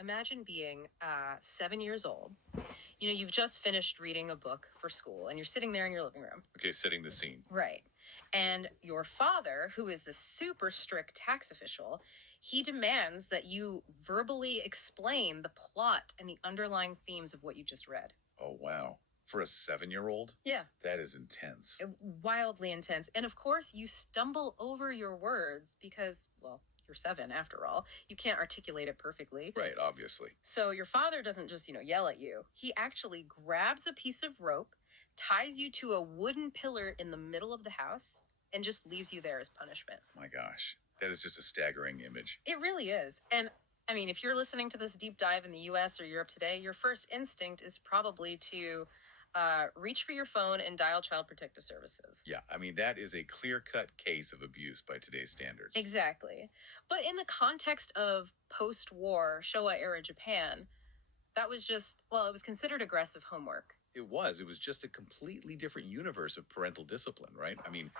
Imagine being 7 years old. You've just finished reading a book for school and you're sitting there in your living room. Okay, setting the scene. Right. And your father, who is the super strict tax official, he demands that you verbally explain the plot and the underlying themes of what you just read. Oh, wow. For a 7-year-old? Yeah. That is intense. Wildly intense. And of course, you stumble over your words because, well, you're 7 after all. You can't articulate it perfectly. Right, obviously. So your father doesn't just, yell at you. He actually grabs a piece of rope, ties you to a wooden pillar in the middle of the house, and just leaves you there as punishment. My gosh, that is just a staggering image. It really is. And I mean, if you're listening to this deep dive in the US or Europe today, your first instinct is probably to reach for your phone and dial Child Protective Services. Yeah, I mean, that is a clear-cut case of abuse by today's standards. Exactly. But in the context of post-war Showa-era Japan, that was just, well, it was considered aggressive homework. It was just a completely different universe of parental discipline, right? I mean,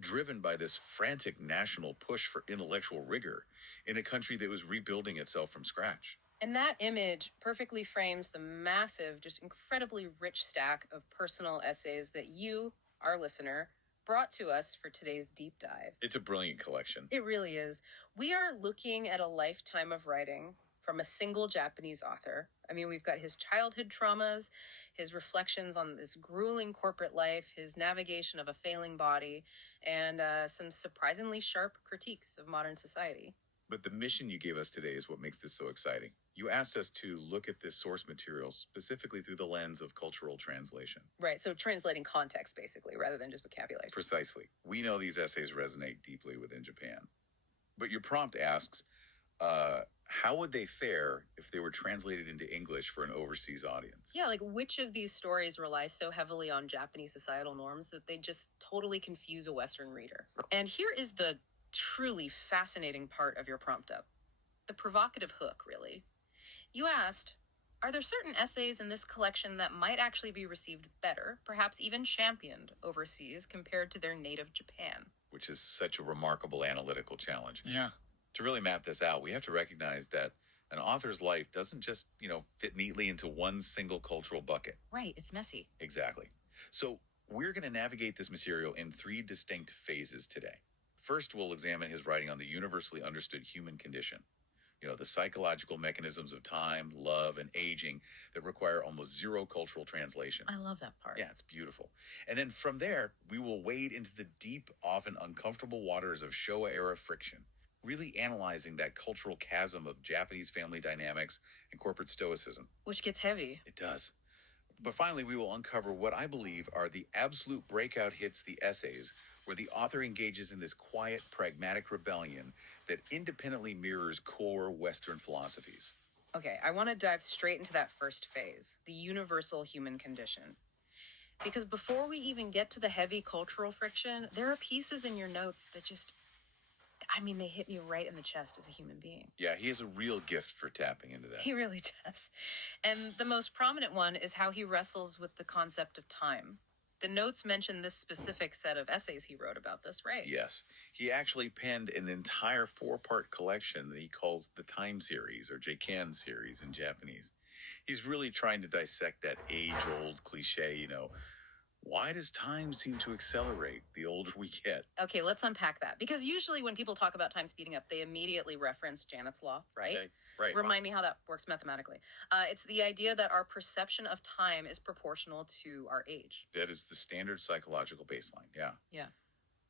driven by this frantic national push for intellectual rigor in a country that was rebuilding itself from scratch. And that image perfectly frames the massive, just incredibly rich stack of personal essays that you, our listener, brought to us for today's deep dive. It's a brilliant collection. It really is. We are looking at a lifetime of writing from a single Japanese author. I mean, we've got his childhood traumas, his reflections on this grueling corporate life, his navigation of a failing body, and some surprisingly sharp critiques of modern society. But the mission you gave us today is what makes this so exciting. You asked us to look at this source material specifically through the lens of cultural translation. Right, so translating context, basically, rather than just vocabulary. Precisely. We know these essays resonate deeply within Japan. But your prompt asks, how would they fare if they were translated into English for an overseas audience? Yeah, like which of these stories rely so heavily on Japanese societal norms that they just totally confuse a Western reader? And here is the truly fascinating part of your prompt up. The provocative hook, really. You asked, are there certain essays in this collection that might actually be received better, perhaps even championed overseas compared to their native Japan? Which is such a remarkable analytical challenge. Yeah. To really map this out, we have to recognize that an author's life doesn't just, fit neatly into one single cultural bucket. Right, it's messy. Exactly. So we're going to navigate this material in 3 distinct phases today. First, we'll examine his writing on the universally understood human condition. The psychological mechanisms of time, love, and aging that require almost zero cultural translation. I love that part. Yeah, it's beautiful. And then from there, we will wade into the deep, often uncomfortable waters of Showa-era friction, really analyzing that cultural chasm of Japanese family dynamics and corporate stoicism. Which gets heavy. It does. But finally, we will uncover what I believe are the absolute breakout hits, the essays, where the author engages in this quiet, pragmatic rebellion that independently mirrors core Western philosophies. Okay, I want to dive straight into that first phase, the universal human condition. Because before we even get to the heavy cultural friction, there are pieces in your notes that just, they hit me right in the chest as a human being. Yeah, he has a real gift for tapping into that. He really does. And the most prominent one is how he wrestles with the concept of time. The notes mention this specific set of essays he wrote about this, right? Yes. He actually penned an entire 4-part collection that he calls the Time Series, or Jiken series in Japanese. He's really trying to dissect that age-old cliche, why does time seem to accelerate the older we get? Okay, let's unpack that. Because usually when people talk about time speeding up, they immediately reference Janet's law, right? Okay, right. Remind me how that works mathematically. It's the idea that our perception of time is proportional to our age. That is the standard psychological baseline, yeah. Yeah.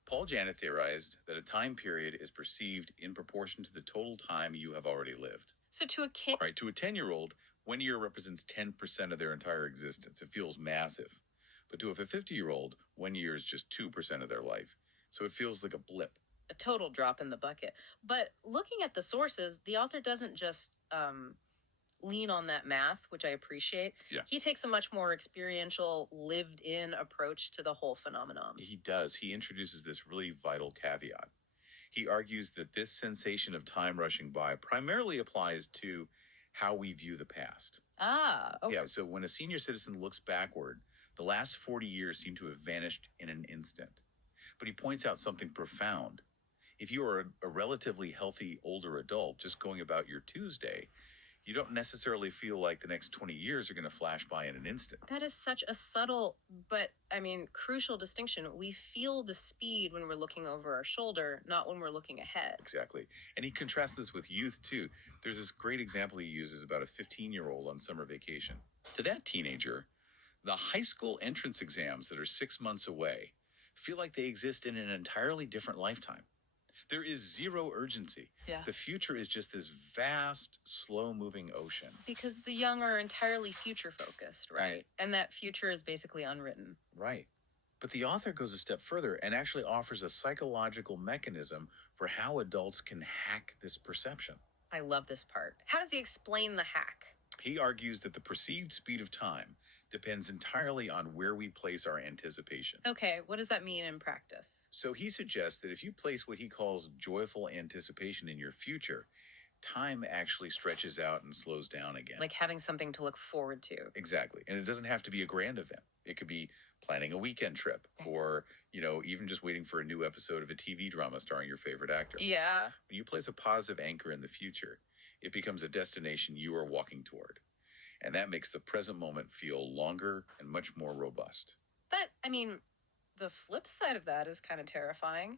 Paul Janet theorized that a time period is perceived in proportion to the total time you have already lived. So to a kid... Right, to a 10-year-old, 1 year represents 10% of their entire existence. It feels massive. But to a 50-year-old, 1 year is just 2% of their life. So it feels like a blip. A total drop in the bucket. But looking at the sources, the author doesn't just lean on that math, which I appreciate. Yeah. He takes a much more experiential, lived-in approach to the whole phenomenon. He does. He introduces this really vital caveat. He argues that this sensation of time rushing by primarily applies to how we view the past. Ah, okay. Yeah, so when a senior citizen looks backward, the last 40 years seem to have vanished in an instant. But he points out something profound. If you are a relatively healthy older adult just going about your Tuesday, You don't necessarily feel like the next 20 years are going to flash by in an instant. That is such a subtle, but crucial distinction. We feel the speed when we're looking over our shoulder, not when we're looking ahead. Exactly. And he contrasts this with youth, too. There's this great example he uses about a 15-year-old on summer vacation. To that teenager, the high school entrance exams that are 6 months away feel like they exist in an entirely different lifetime. There is zero urgency. Yeah. The future is just this vast, slow-moving ocean. Because the young are entirely future-focused, right? And that future is basically unwritten. Right. But the author goes a step further and actually offers a psychological mechanism for how adults can hack this perception. I love this part. How does he explain the hack? He argues that the perceived speed of time depends entirely on where we place our anticipation. Okay, what does that mean in practice? So he suggests that if you place what he calls joyful anticipation in your future, time actually stretches out and slows down again. Like having something to look forward to. Exactly. And it doesn't have to be a grand event. It could be planning a weekend trip or, even just waiting for a new episode of a TV drama starring your favorite actor. Yeah. When you place a positive anchor in the future, it becomes a destination you are walking toward. And that makes the present moment feel longer and much more robust. But, the flip side of that is kind of terrifying.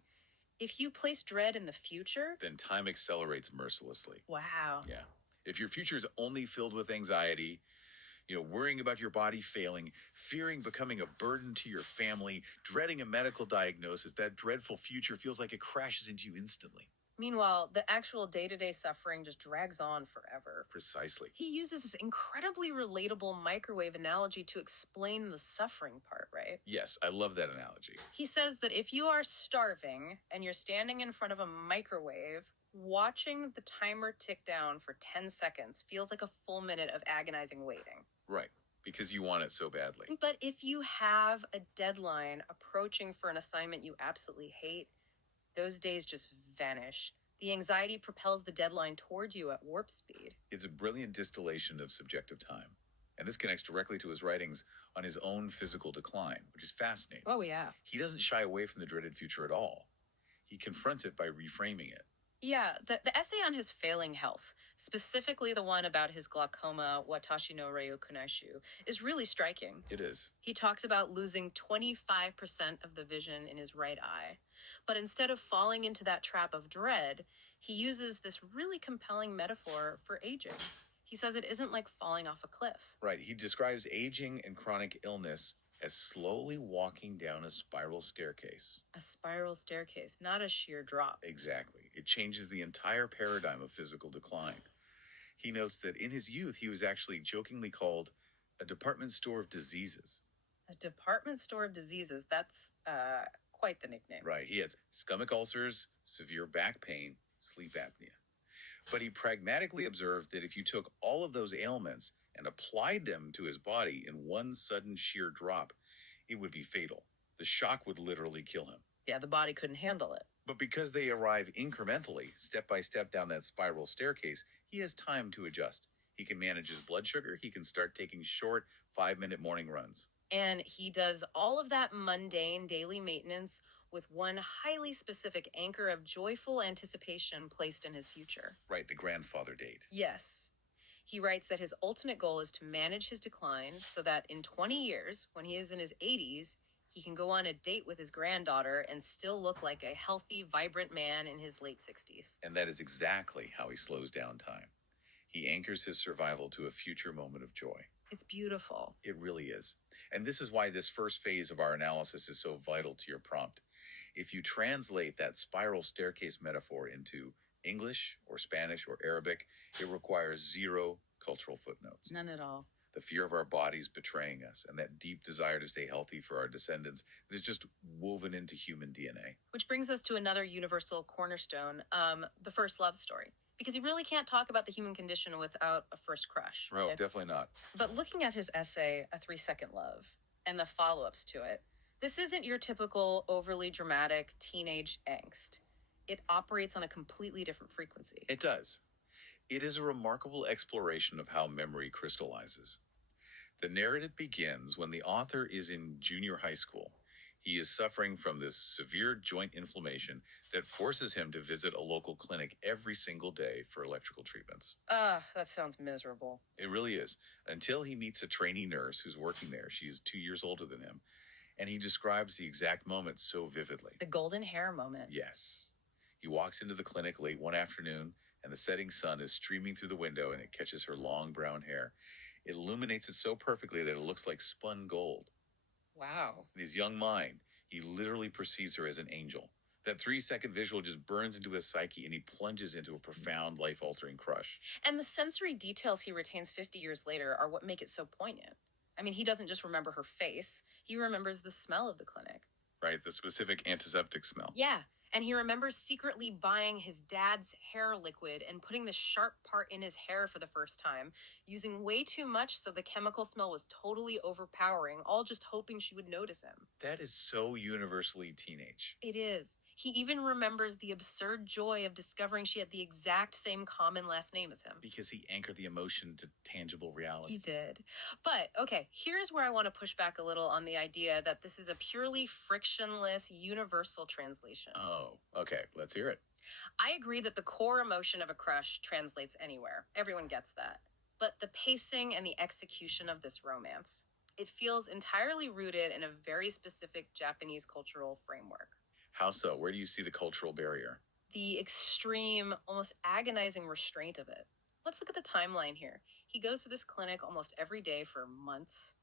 If you place dread in the future, then time accelerates mercilessly. Wow. Yeah. If your future is only filled with anxiety, worrying about your body failing, fearing becoming a burden to your family, dreading a medical diagnosis, that dreadful future feels like it crashes into you instantly. Meanwhile, the actual day-to-day suffering just drags on forever. Precisely. He uses this incredibly relatable microwave analogy to explain the suffering part, right? Yes, I love that analogy. He says that if you are starving and you're standing in front of a microwave, watching the timer tick down for 10 seconds feels like a full minute of agonizing waiting. Right, because you want it so badly. But if you have a deadline approaching for an assignment you absolutely hate, those days just vanish. The anxiety propels the deadline toward you at warp speed. It's a brilliant distillation of subjective time. And this connects directly to his writings on his own physical decline, which is fascinating. Oh, yeah. He doesn't shy away from the dreaded future at all. He confronts it by reframing it. Yeah, the essay on his failing health, specifically the one about his glaucoma, Watashi no Ryu Kunaishu, is really striking. It is. He talks about losing 25% of the vision in his right eye. But instead of falling into that trap of dread, he uses this really compelling metaphor for aging. He says it isn't like falling off a cliff. Right. He describes aging and chronic illness as slowly walking down a spiral staircase. A spiral staircase, not a sheer drop. Exactly. It changes the entire paradigm of physical decline. He notes that in his youth, he was actually jokingly called a department store of diseases. A department store of diseases. That's quite the nickname. Right. He has stomach ulcers, severe back pain, sleep apnea. But he pragmatically observed that if you took all of those ailments and applied them to his body in one sudden sheer drop, it would be fatal. The shock would literally kill him. Yeah, the body couldn't handle it. But because they arrive incrementally, step by step down that spiral staircase, he has time to adjust. He can manage his blood sugar. He can start taking short 5-minute morning runs. And he does all of that mundane daily maintenance with one highly specific anchor of joyful anticipation placed in his future. Right, the grandfather date. Yes. He writes that his ultimate goal is to manage his decline so that in 20 years, when he is in his 80s, he can go on a date with his granddaughter and still look like a healthy, vibrant man in his late 60s. And that is exactly how he slows down time. He anchors his survival to a future moment of joy. It's beautiful. It really is. And this is why this first phase of our analysis is so vital to your prompt. If you translate that spiral staircase metaphor into English or Spanish or Arabic, it requires zero cultural footnotes. None at all. The fear of our bodies betraying us and that deep desire to stay healthy for our descendants is just woven into human DNA. Which brings us to another universal cornerstone, the first love story. Because you really can't talk about the human condition without a first crush. No, right? definitely not. But looking at his essay, A 3-Second Love, and the follow-ups to it, this isn't your typical overly dramatic teenage angst. It operates on a completely different frequency. It does. It is a remarkable exploration of how memory crystallizes. The narrative begins when the author is in junior high school. He is suffering from this severe joint inflammation that forces him to visit a local clinic every single day for electrical treatments. That sounds miserable. It really is. Until he meets a trainee nurse who's working there. She is 2 years older than him. And he describes the exact moment so vividly. The golden hair moment. Yes. He walks into the clinic late one afternoon, and the setting sun is streaming through the window, and it catches her long brown hair. It illuminates it so perfectly that it looks like spun gold. Wow. In his young mind, he literally perceives her as an angel. That 3-second visual just burns into his psyche, and he plunges into a profound, life-altering crush. And the sensory details he retains 50 years later are what make it so poignant. I mean, he doesn't just remember her face, he remembers the smell of the clinic. Right, the specific antiseptic smell. Yeah, and he remembers secretly buying his dad's hair liquid and putting the sharp part in his hair for the first time, using way too much so the chemical smell was totally overpowering, all just hoping she would notice him. That is so universally teenage. It is. He even remembers the absurd joy of discovering she had the exact same common last name as him. Because he anchored the emotion to tangible reality. He did. But, okay, here's where I want to push back a little on the idea that this is a purely frictionless, universal translation. Oh, okay. Let's hear it. I agree that the core emotion of a crush translates anywhere. Everyone gets that. But the pacing and the execution of this romance, it feels entirely rooted in a very specific Japanese cultural framework. How so? Where do you see the cultural barrier? The extreme, almost agonizing restraint of it. Let's look at the timeline here. He goes to this clinic almost every day for months.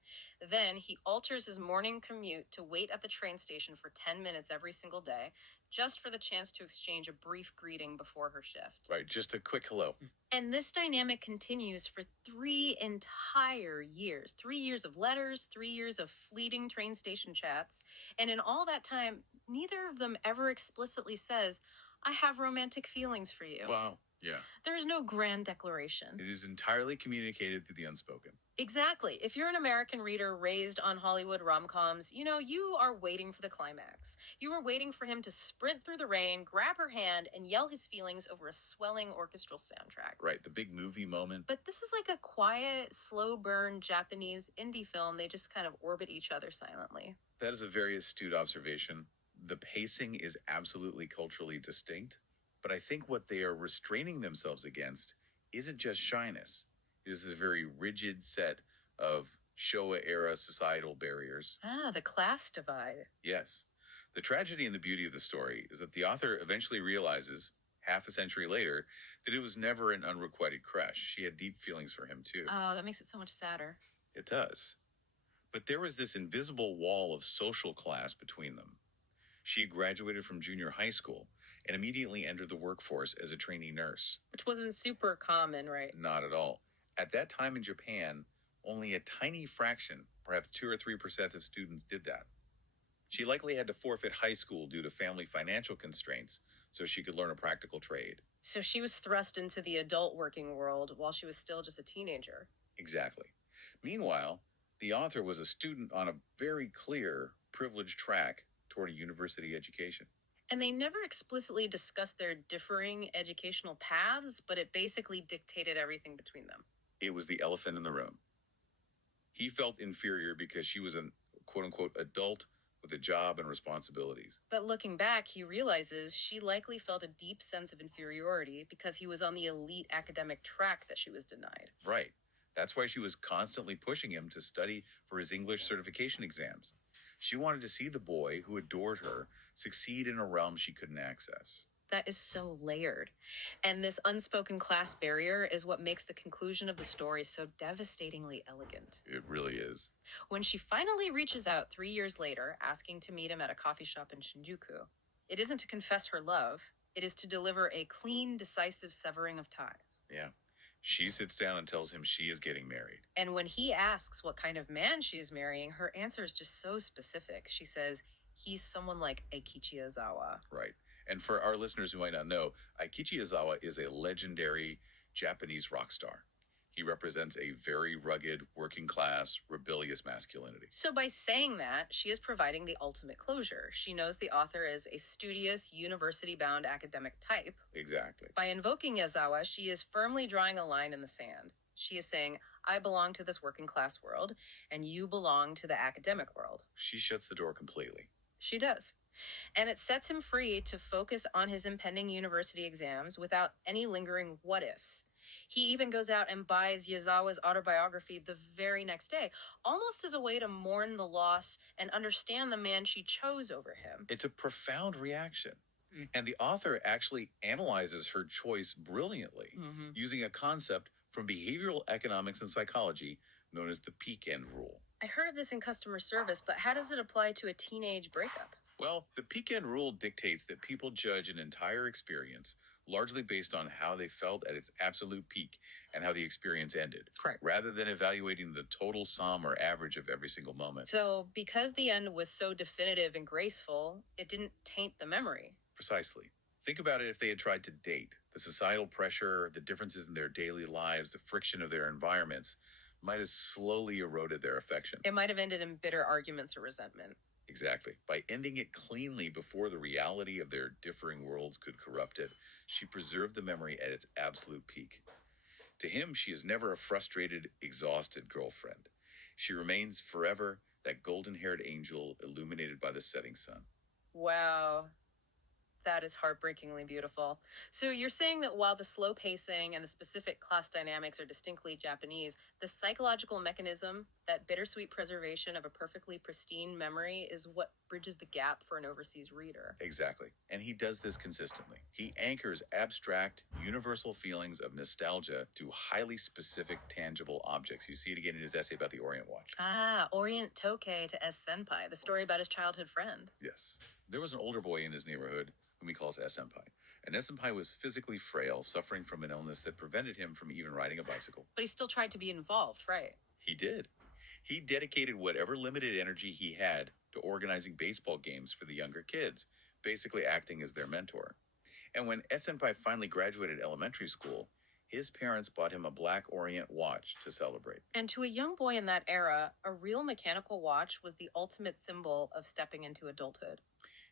Then he alters his morning commute to wait at the train station for 10 minutes every single day, just for the chance to exchange a brief greeting before her shift. Right, just a quick hello. And this dynamic continues for 3 entire years. 3 years of letters, 3 years of fleeting train station chats. And in all that time, neither of them ever explicitly says, I have romantic feelings for you. Wow, yeah. There is no grand declaration. It is entirely communicated through the unspoken. Exactly. If you're an American reader raised on Hollywood rom-coms, you are waiting for the climax. You are waiting for him to sprint through the rain, grab her hand, and yell his feelings over a swelling orchestral soundtrack. Right, the big movie moment. But this is like a quiet, slow burn Japanese indie film. They just kind of orbit each other silently. That is a very astute observation. The pacing is absolutely culturally distinct, but I think what they are restraining themselves against isn't just shyness. It is a very rigid set of Showa-era societal barriers. The class divide. Yes. The tragedy and the beauty of the story is that the author eventually realizes, half a century later, that it was never an unrequited crush. She had deep feelings for him, too. Oh, that makes it so much sadder. It does. But there was this invisible wall of social class between them. She graduated from junior high school and immediately entered the workforce as a trainee nurse. Which wasn't super common, right? Not at all. At that time in Japan, only a tiny fraction, perhaps 2 or 3% of students did that. She likely had to forfeit high school due to family financial constraints so she could learn a practical trade. So she was thrust into the adult working world while she was still just a teenager. Exactly. Meanwhile, the author was a student on a very clear, privileged track toward a university education. And they never explicitly discussed their differing educational paths, but it basically dictated everything between them. It was the elephant in the room. He felt inferior because she was a quote-unquote adult with a job and responsibilities. But looking back, he realizes she likely felt a deep sense of inferiority because he was on the elite academic track that she was denied. Right. That's why she was constantly pushing him to study for his English certification exams. She wanted to see the boy who adored her succeed in a realm she couldn't access. That is so layered. And this unspoken class barrier is what makes the conclusion of the story so devastatingly elegant. It really is. When she finally reaches out 3 years later, asking to meet him at a coffee shop in Shinjuku, it isn't to confess her love, it is to deliver a clean, decisive severing of ties. Yeah. She sits down and tells him she is getting married. And when he asks what kind of man she is marrying, her answer is just so specific. She says, he's someone like Eikichi Ozawa. Right. And for our listeners who might not know, Eikichi Ozawa is a legendary Japanese rock star. He represents a very rugged, working-class, rebellious masculinity. So by saying that, she is providing the ultimate closure. She knows the author is a studious, university-bound academic type. Exactly. By invoking Ozawa, she is firmly drawing a line in the sand. She is saying, I belong to this working-class world, and you belong to the academic world. She shuts the door completely. She does. And it sets him free to focus on his impending university exams without any lingering what ifs. He even goes out and buys Yazawa's autobiography the very next day, almost as a way to mourn the loss and understand the man she chose over him. It's a profound reaction. And the author actually analyzes her choice brilliantly, using a concept from behavioral economics and psychology known as the peak end rule. I heard of this in customer service, but how does it apply to a teenage breakup? Well, the peak end rule dictates that people judge an entire experience largely based on how they felt at its absolute peak and how the experience ended, Correct. rather than evaluating the total sum or average of every single moment. So, because the end was so definitive and graceful, it didn't taint the memory. Precisely. Think about it if they had tried to date. The societal pressure, the differences in their daily lives, the friction of their environments might have slowly eroded their affection. It might have ended in bitter arguments or resentment. Exactly. By ending it cleanly before the reality of their differing worlds could corrupt it, she preserved the memory at its absolute peak. To him, she is never a frustrated, exhausted girlfriend. She remains forever that golden-haired angel illuminated by the setting sun. Wow. That is heartbreakingly beautiful. So you're saying that while the slow pacing and the specific class dynamics are distinctly Japanese, the psychological mechanism, that bittersweet preservation of a perfectly pristine memory, is what bridges the gap for an overseas reader. Exactly. And he does this consistently. He anchors abstract, universal feelings of nostalgia to highly specific, tangible objects. You see it again in his essay about the Orient Watch. Ah, Orient Tokei to S. Senpai, the story about his childhood friend. Yes. There was an older boy in his neighborhood whom he calls S. Senpai. And S. Senpai was physically frail, suffering from an illness that prevented him from even riding a bicycle. But he still tried to be involved, right? He did. He dedicated whatever limited energy he had to organizing baseball games for the younger kids, basically acting as their mentor. And when S. Senpai finally graduated elementary school, his parents bought him a black Orient watch to celebrate. And to a young boy in that era, a real mechanical watch was the ultimate symbol of stepping into adulthood.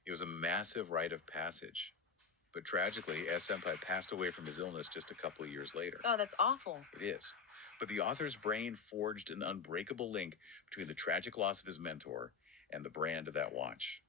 It was a massive rite of passage. But tragically, S. Senpai passed away from his illness just a couple of years later. Oh, that's awful. It is. But the author's brain forged an unbreakable link between the tragic loss of his mentor and the brand of that watch.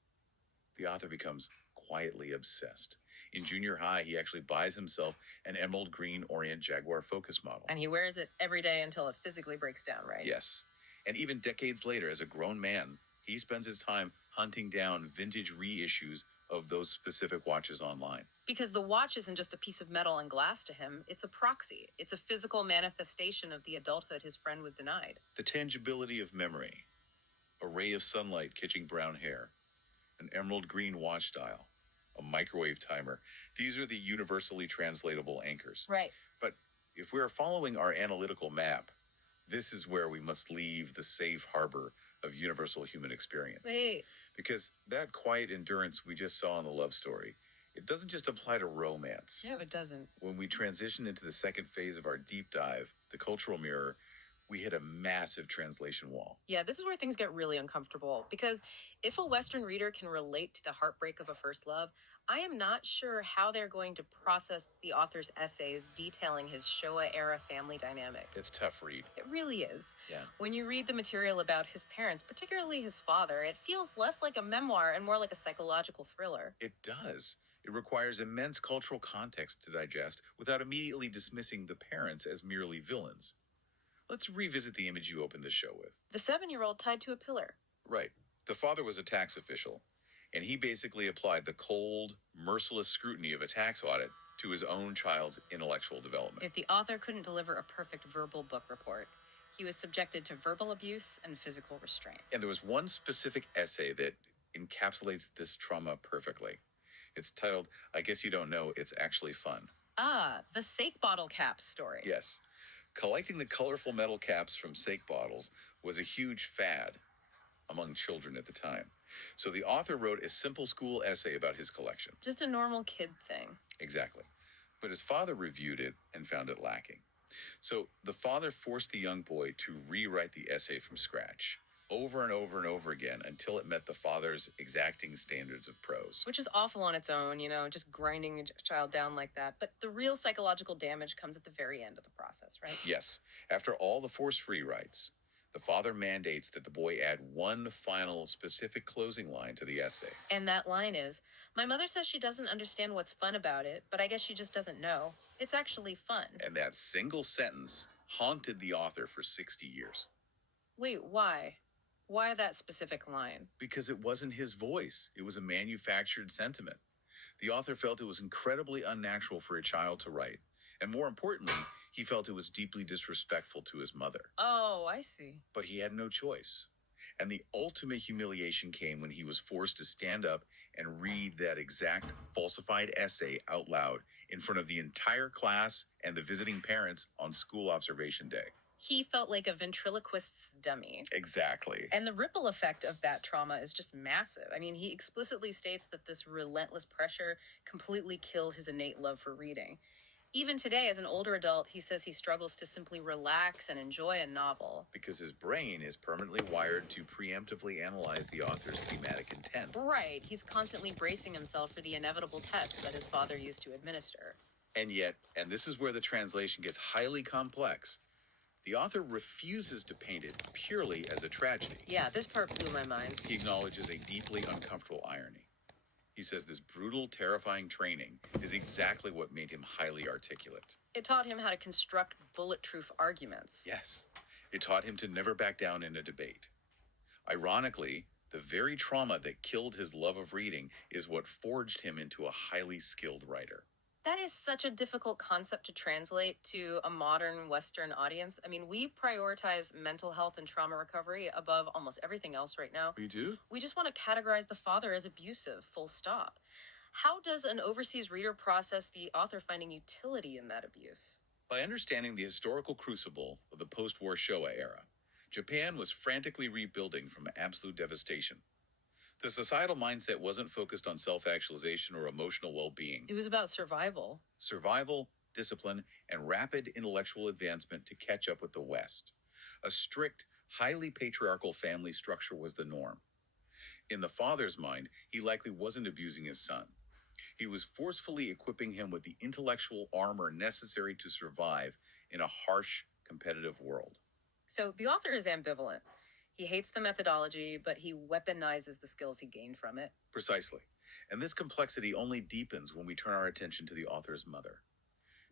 The author becomes quietly obsessed. In junior high, he actually buys himself an emerald green Orient Jaguar Focus model. And he wears it every day until it physically breaks down, right? Yes. And even decades later, as a grown man, he spends his time hunting down vintage reissues of those specific watches online. Because the watch isn't just a piece of metal and glass to him, it's a proxy. It's a physical manifestation of the adulthood his friend was denied. The tangibility of memory, a ray of sunlight catching brown hair, an emerald green watch dial, a microwave timer. These are the universally translatable anchors. Right. But if we are following our analytical map, this is where we must leave the safe harbor of universal human experience. Wait. Because that quiet endurance we just saw in the love story, it doesn't just apply to romance. No, it doesn't. When we transition into the second phase of our deep dive, the cultural mirror, we hit a massive translation wall. Yeah, this is where things get really uncomfortable. Because if a Western reader can relate to the heartbreak of a first love, I am not sure how they're going to process the author's essays detailing his Showa-era family dynamic. It's a tough read. It really is. Yeah. When you read the material about his parents, particularly his father, it feels less like a memoir and more like a psychological thriller. It does. It requires immense cultural context to digest without immediately dismissing the parents as merely villains. Let's revisit the image you opened the show with. The 7-year-old tied to a pillar. Right. The father was a tax official, and he basically applied the cold, merciless scrutiny of a tax audit to his own child's intellectual development. If the author couldn't deliver a perfect verbal book report, he was subjected to verbal abuse and physical restraint. And there was one specific essay that encapsulates this trauma perfectly. It's titled, I Guess You Don't Know, It's Actually Fun. Ah, the Sake bottle cap story. Yes. Collecting the colorful metal caps from Sake bottles was a huge fad among children at the time. So the author wrote a simple school essay about his collection. Just a normal kid thing. Exactly. But his father reviewed it and found it lacking. So the father forced the young boy to rewrite the essay from scratch, over and over and over again, until it met the father's exacting standards of prose. Which is awful on its own, just grinding a child down like that. But the real psychological damage comes at the very end of the process, right? Yes. After all the forced rewrites, The father mandates that the boy add one final specific closing line to the essay. And that line is, "My mother says she doesn't understand what's fun about it, but I guess she just doesn't know. It's actually fun." And that single sentence haunted the author for 60 years. Wait, why? Why that specific line? Because it wasn't his voice. It was a manufactured sentiment. The author felt it was incredibly unnatural for a child to write. And more importantly, he felt it was deeply disrespectful to his mother. Oh, I see. But he had no choice. And the ultimate humiliation came when he was forced to stand up and read that exact falsified essay out loud in front of the entire class and the visiting parents on school observation day. He felt like a ventriloquist's dummy. Exactly. And the ripple effect of that trauma is just massive. I mean, he explicitly states that this relentless pressure completely killed his innate love for reading. Even today, as an older adult, he says he struggles to simply relax and enjoy a novel. Because his brain is permanently wired to preemptively analyze the author's thematic intent. Right. He's constantly bracing himself for the inevitable test that his father used to administer. And yet, and this is where the translation gets highly complex, the author refuses to paint it purely as a tragedy. Yeah, this part blew my mind. He acknowledges a deeply uncomfortable irony. He says this brutal, terrifying training is exactly what made him highly articulate. It taught him how to construct bulletproof arguments. Yes, it taught him to never back down in a debate. Ironically, the very trauma that killed his love of reading is what forged him into a highly skilled writer. That is such a difficult concept to translate to a modern Western audience. I mean, we prioritize mental health and trauma recovery above almost everything else right now. We do? We just want to categorize the father as abusive, full stop. How does an overseas reader process the author finding utility in that abuse? By understanding the historical crucible of the post-war Showa era, Japan was frantically rebuilding from absolute devastation. The societal mindset wasn't focused on self-actualization or emotional well-being. It was about survival. Survival, discipline, and rapid intellectual advancement to catch up with the West. A strict, highly patriarchal family structure was the norm. In the father's mind, he likely wasn't abusing his son. He was forcefully equipping him with the intellectual armor necessary to survive in a harsh, competitive world. So the author is ambivalent. He hates the methodology, but he weaponizes the skills he gained from it. Precisely. And this complexity only deepens when we turn our attention to the author's mother.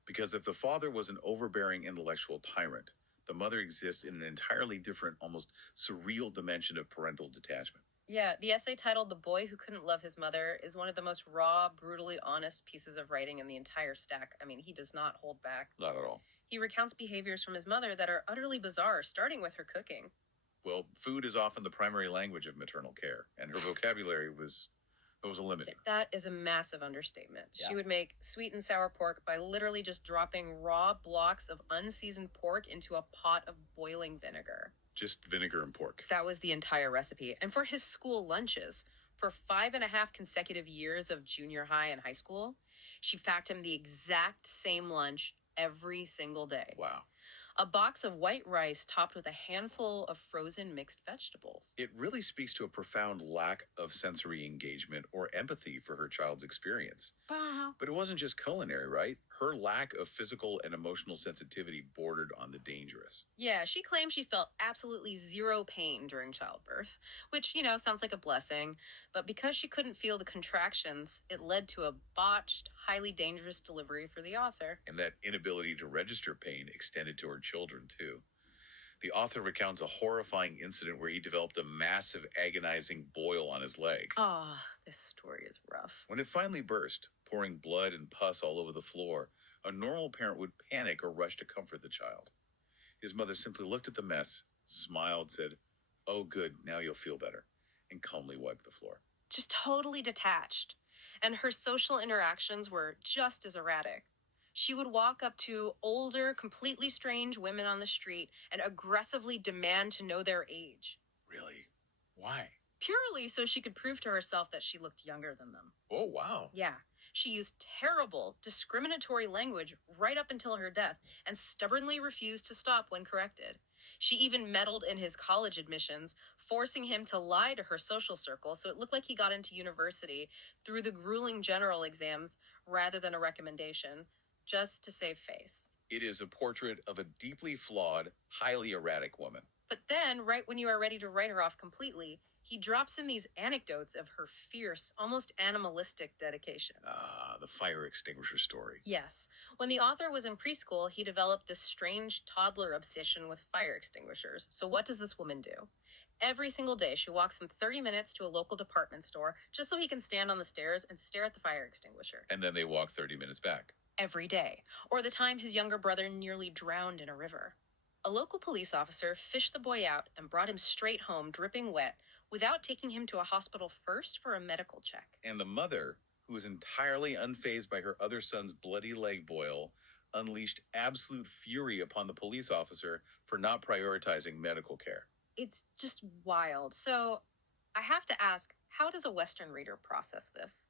Because if the father was an overbearing intellectual tyrant, the mother exists in an entirely different, almost surreal dimension of parental detachment. Yeah, the essay titled "The Boy Who Couldn't Love His Mother" is one of the most raw, brutally honest pieces of writing in the entire stack. I mean, he does not hold back. Not at all. He recounts behaviors from his mother that are utterly bizarre, starting with her cooking. Well, food is often the primary language of maternal care, and her vocabulary was limited. That is a massive understatement. Yeah. She would make sweet and sour pork by literally just dropping raw blocks of unseasoned pork into a pot of boiling vinegar. Just vinegar and pork. That was the entire recipe. And for his school lunches, for 5.5 consecutive years of junior high and high school, she packed him the exact same lunch every single day. Wow. A box of white rice topped with a handful of frozen mixed vegetables. It really speaks to a profound lack of sensory engagement or empathy for her child's experience. Wow. But it wasn't just culinary, right? Her lack of physical and emotional sensitivity bordered on the dangerous. Yeah, she claimed she felt absolutely zero pain during childbirth, which, sounds like a blessing. But because she couldn't feel the contractions, it led to a botched, highly dangerous delivery for the author. And that inability to register pain extended to her children, too. The author recounts a horrifying incident where he developed a massive, agonizing boil on his leg. Oh, this story is rough. When it finally burst, pouring blood and pus all over the floor, a normal parent would panic or rush to comfort the child. His mother simply looked at the mess, smiled, said, "Oh, good, now you'll feel better," and calmly wiped the floor. Just totally detached. And her social interactions were just as erratic. She would walk up to older, completely strange women on the street and aggressively demand to know their age. Really? Why? Purely so she could prove to herself that she looked younger than them. Oh, wow. Yeah, she used terrible, discriminatory language right up until her death and stubbornly refused to stop when corrected. She even meddled in his college admissions, forcing him to lie to her social circle so it looked like he got into university through the grueling general exams rather than a recommendation, just to save face. It is a portrait of a deeply flawed, highly erratic woman. But then, right when you are ready to write her off completely, he drops in these anecdotes of her fierce, almost animalistic dedication. Ah, the fire extinguisher story. Yes. When the author was in preschool, he developed this strange toddler obsession with fire extinguishers. So, what does this woman do? Every single day, she walks him 30 minutes to a local department store just so he can stand on the stairs and stare at the fire extinguisher. And then they walk 30 minutes back. Every day, or the time his younger brother nearly drowned in a river. A local police officer fished the boy out and brought him straight home, dripping wet, without taking him to a hospital first for a medical check. And the mother, who was entirely unfazed by her other son's bloody leg boil, unleashed absolute fury upon the police officer for not prioritizing medical care. It's just wild. So, I have to ask, how does a Western reader process this?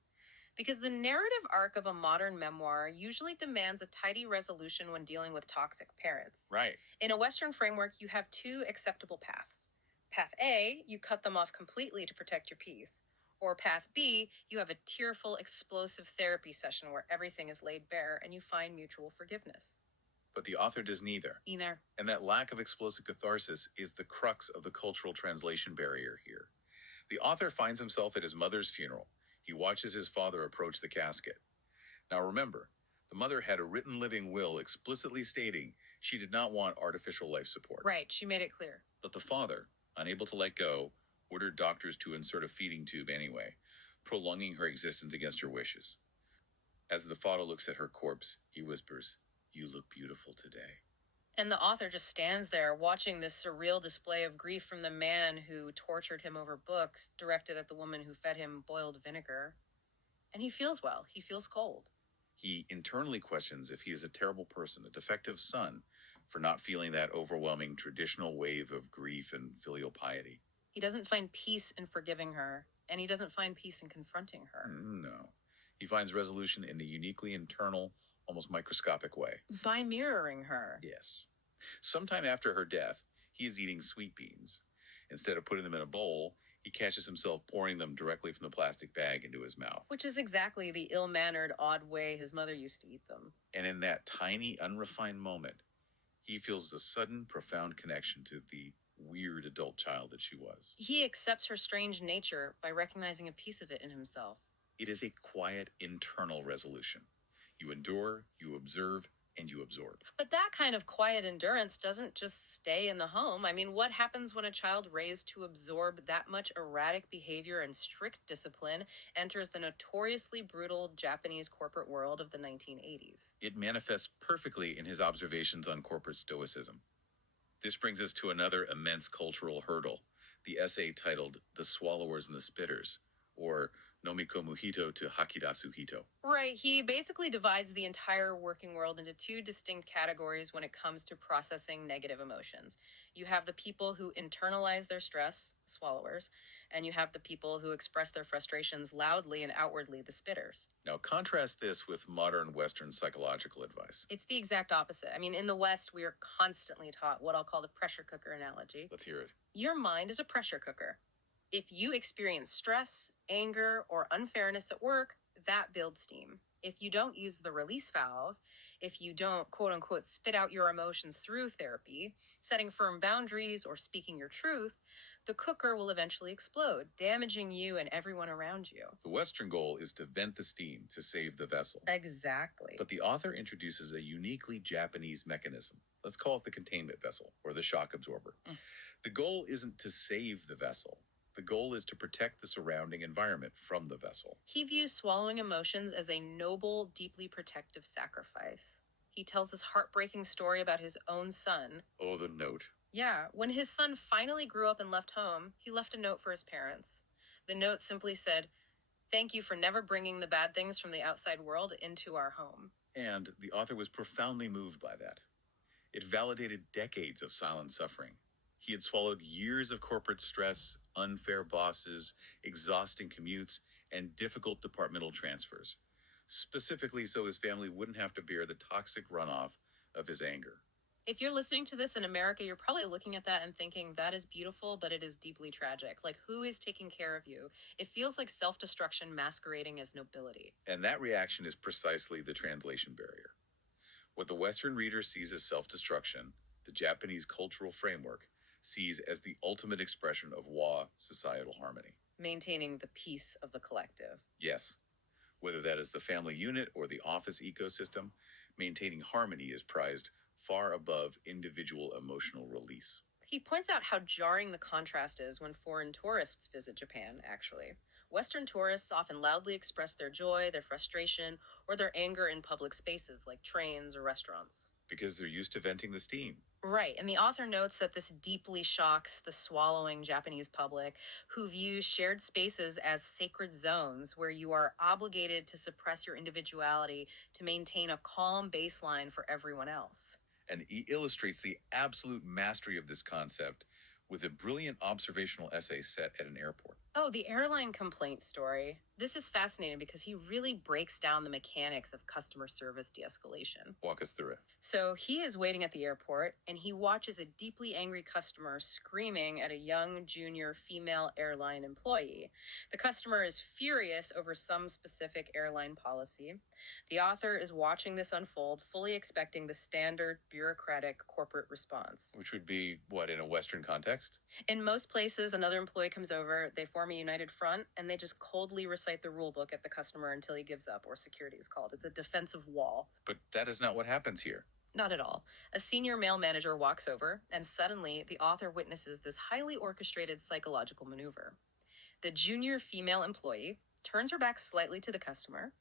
Because the narrative arc of a modern memoir usually demands a tidy resolution when dealing with toxic parents. Right. In a Western framework, you have two acceptable paths. Path A, you cut them off completely to protect your peace. Or path B, you have a tearful, explosive therapy session where everything is laid bare and you find mutual forgiveness. But the author does neither. Either. And that lack of explosive catharsis is the crux of the cultural translation barrier here. The author finds himself at his mother's funeral. He watches his father approach the casket. Now remember, the mother had a written living will explicitly stating she did not want artificial life support. Right, she made it clear. But the father, unable to let go, ordered doctors to insert a feeding tube anyway, prolonging her existence against her wishes. As the father looks at her corpse, he whispers, "You look beautiful today." And the author just stands there watching this surreal display of grief from the man who tortured him over books directed at the woman who fed him boiled vinegar. And he feels well. He feels cold. He internally questions if he is a terrible person, a defective son, for not feeling that overwhelming traditional wave of grief and filial piety. He doesn't find peace in forgiving her, and he doesn't find peace in confronting her. No. He finds resolution in a uniquely internal, almost microscopic way. By mirroring her. Yes. Sometime after her death, he is eating sweet beans. Instead of putting them in a bowl, he catches himself pouring them directly from the plastic bag into his mouth. Which is exactly the ill-mannered, odd way his mother used to eat them. And in that tiny, unrefined moment, he feels a sudden, profound connection to the weird adult child that she was. He accepts her strange nature by recognizing a piece of it in himself. It is a quiet, internal resolution. You endure, you observe, and you absorb. But that kind of quiet endurance doesn't just stay in the home. I mean, what happens when a child raised to absorb that much erratic behavior and strict discipline enters the notoriously brutal Japanese corporate world of the 1980s? It manifests perfectly in his observations on corporate stoicism. This brings us to another immense cultural hurdle, the essay titled The Swallowers and the Spitters, or Nomikomu Hito to Hakidasu Hito. Right, he basically divides the entire working world into two distinct categories when it comes to processing negative emotions. You have the people who internalize their stress, swallowers, and you have the people who express their frustrations loudly and outwardly, the spitters. Now contrast this with modern Western psychological advice. It's the exact opposite. I mean, in the West, we are constantly taught what I'll call the pressure cooker analogy. Let's hear it. Your mind is a pressure cooker. If you experience stress, anger, or unfairness at work, that builds steam. If you don't use the release valve, if you don't, quote unquote, spit out your emotions through therapy, setting firm boundaries, or speaking your truth, the cooker will eventually explode, damaging you and everyone around you. The Western goal is to vent the steam to save the vessel. Exactly. But the author introduces a uniquely Japanese mechanism. Let's call it the containment vessel, or the shock absorber. The goal isn't to save the vessel. The goal is to protect the surrounding environment from the vessel. He views swallowing emotions as a noble, deeply protective sacrifice. He tells this heartbreaking story about his own son. Oh, the note. Yeah, when his son finally grew up and left home, he left a note for his parents. The note simply said, "Thank you for never bringing the bad things from the outside world into our home." And the author was profoundly moved by that. It validated decades of silent suffering. He had swallowed years of corporate stress, unfair bosses, exhausting commutes, and difficult departmental transfers, specifically so his family wouldn't have to bear the toxic runoff of his anger. If you're listening to this in America, you're probably looking at that and thinking, that is beautiful, but it is deeply tragic. Like, who is taking care of you? It feels like self-destruction masquerading as nobility. And that reaction is precisely the translation barrier. What the Western reader sees as self-destruction, the Japanese cultural framework sees as the ultimate expression of societal harmony. Maintaining the peace of the collective. Yes. Whether that is the family unit or the office ecosystem, maintaining harmony is prized far above individual emotional release. He points out how jarring the contrast is when foreign tourists visit Japan, actually. Western tourists often loudly express their joy, their frustration, or their anger in public spaces like trains or restaurants. Because they're used to venting the steam. Right, and the author notes that this deeply shocks the swallowing Japanese public, who view shared spaces as sacred zones where you are obligated to suppress your individuality to maintain a calm baseline for everyone else. And he illustrates the absolute mastery of this concept with a brilliant observational essay set at an airport. Oh, the airline complaint story. This is fascinating because he really breaks down the mechanics of customer service de-escalation. Walk us through it. So he is waiting at the airport and he watches a deeply angry customer screaming at a young junior female airline employee. The customer is furious over some specific airline policy. The author is watching this unfold, fully expecting the standard bureaucratic corporate response. Which would be, what, in a Western context? In most places, another employee comes over, they form a united front, and they just coldly recite the rule book at the customer until he gives up, or security is called. It's a defensive wall. But that is not what happens here. Not at all. A senior male manager walks over, and suddenly the author witnesses this highly orchestrated psychological maneuver. The junior female employee turns her back slightly to the customer,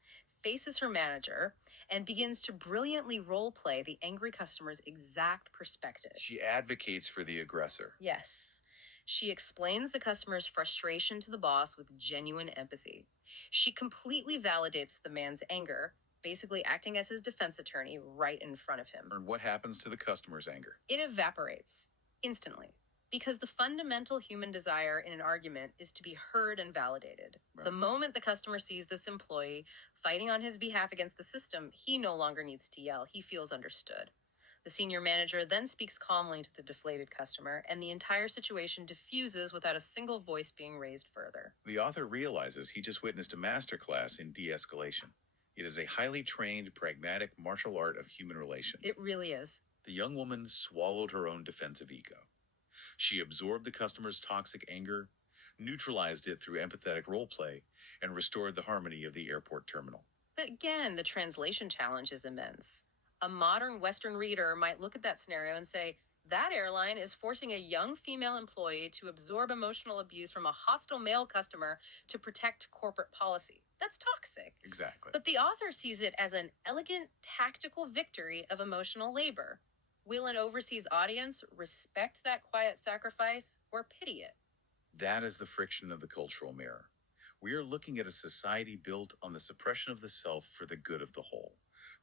faces her manager, and begins to brilliantly role-play the angry customer's exact perspective. She advocates for the aggressor. Yes. She explains the customer's frustration to the boss with genuine empathy. She completely validates the man's anger, basically acting as his defense attorney right in front of him. And what happens to the customer's anger? It evaporates instantly. Because the fundamental human desire in an argument is to be heard and validated. Right. The moment the customer sees this employee fighting on his behalf against the system, he no longer needs to yell. He feels understood. The senior manager then speaks calmly to the deflated customer, and the entire situation diffuses without a single voice being raised further. The author realizes he just witnessed a masterclass in de-escalation. It is a highly trained, pragmatic martial art of human relations. It really is. The young woman swallowed her own defensive ego. She absorbed the customer's toxic anger, neutralized it through empathetic role play, and restored the harmony of the airport terminal. But again, the translation challenge is immense. A modern Western reader might look at that scenario and say, that airline is forcing a young female employee to absorb emotional abuse from a hostile male customer to protect corporate policy. That's toxic. Exactly. But the author sees it as an elegant, tactical victory of emotional labor. Will an overseas audience respect that quiet sacrifice or pity it? That is the friction of the cultural mirror. We are looking at a society built on the suppression of the self for the good of the whole.